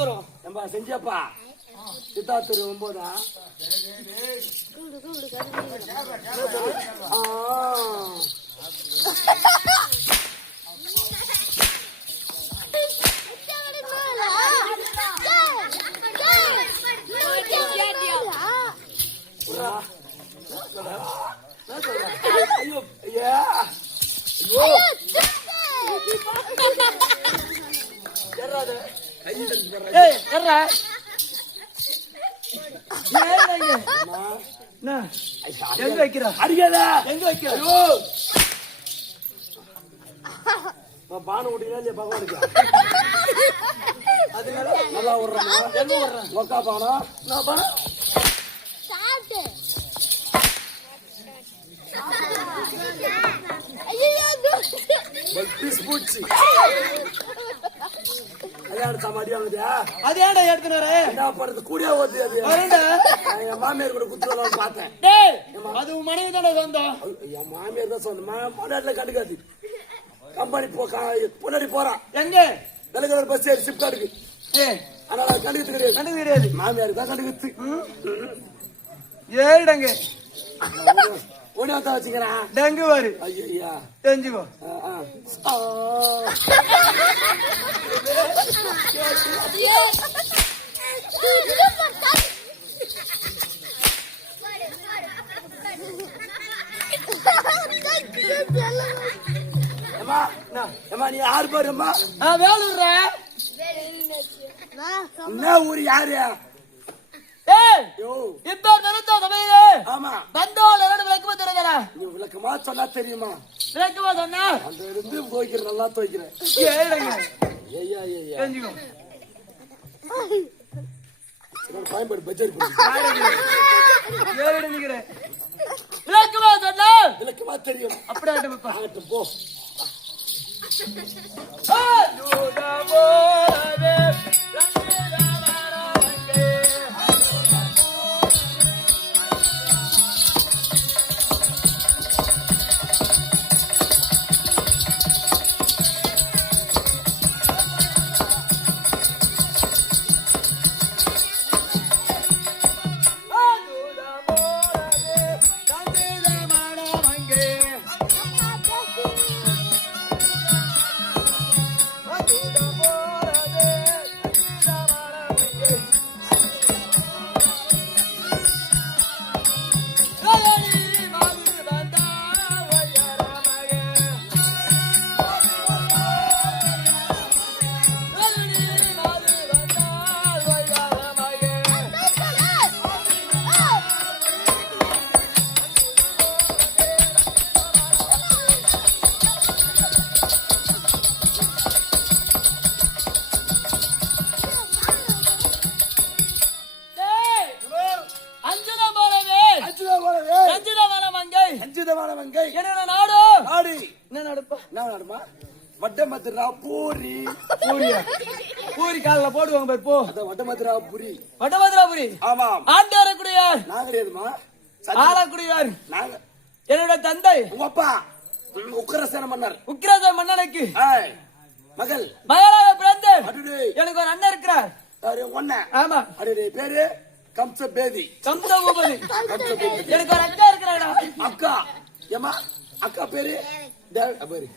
கேப்பா சித்தாத்தூர் ஒன்பதா ஐயோ ஐயா. ஐயோ. எங்க வைக்கிற? அடிக்காத. எங்க வைக்கிற? பானை ஓட்டினா இல்லையா பகவானுக்கு? அதனால நல்லா விடுறேன் எங்க வர்றேன் லொக்கா பானா நான் பீஸ் பூச்சி கல்யாண சாமாடி வாங்குதியா அது ஏன்டா எடுத்துனாரு என்ன பண்றது கூடியா ஓடுது அது. என் மாமியார் கூட குத்துலாம்னு பார்த்தேன். டேய் அது உன் மனைவி தானே சொந்தம்? என் மாமியார் தான் சொன்னேன் மாநாட்டில் கண்டுக்காது. கம்பெனி போ முன்னாடி போறான் எங்க? கலகலர் பஸ் ஏறி சிப்கார்டுக்கு ஏய் ஆனா கண்டுக்கிறது கிடையாது. கண்டு கிடையாது மாமியாருக்கு தான் ஏறிடங்க ஒண்ணு வந்தா வச்சுக்கிறேன் டெங்கு வாரு ஐயா தெரிஞ்சுக்கோ. ஆ, ஆ. ஆ. ஏம்மா, என்ன? ஏம்மா, நீ யாரு பாரும்மா ஆ வேலூர்ற என்ன ஊரு யாரு? இப்போ நிறுத்த சபையிலே ஆமா. வந்தோல் இரண்டு விளக்குமா திறக்கிற? நீ விளக்கமா சொன்னா தெரியுமா? விளக்குமா சொன்னா? அந்த இருந்து நல்லா ஏறிடங்க ஐயா ஐயா பயன்படு பட்ஜெட் விளக்குமா சொன்னா? விளக்கமா தெரியும். அப்படியே போ. என்ன நடப்பா? என்ன நடுமா வட்டமதுரா பூரி. பூரியா? பூரி காலில் போடுவாங்க பாரு போ. அதான் வட்டமதுரா புரி. வடமதுராபுரி ஆமாம். ஆண்டு வரக்கூடியார் நான் கிடையாதுமா ஆளக்கூடியார் நாங்க என்னோட தந்தை. உங்க அப்பா. உக்கிரசேன மன்னர். உக்கிரத மன்னனுக்கு. மகள். மகளாக பிறந்து. அடுடே. எனக்கு ஒரு அண்ணன் இருக்கிறார். ஒன்ன ஆமா. அடுடே பேரு? கம்ச பேதி கம்ச பூபதி எனக்கு ஒரு அக்கா இருக்கிறாடா. அக்கா. ஏமா அக்கா பேரு? பேரு.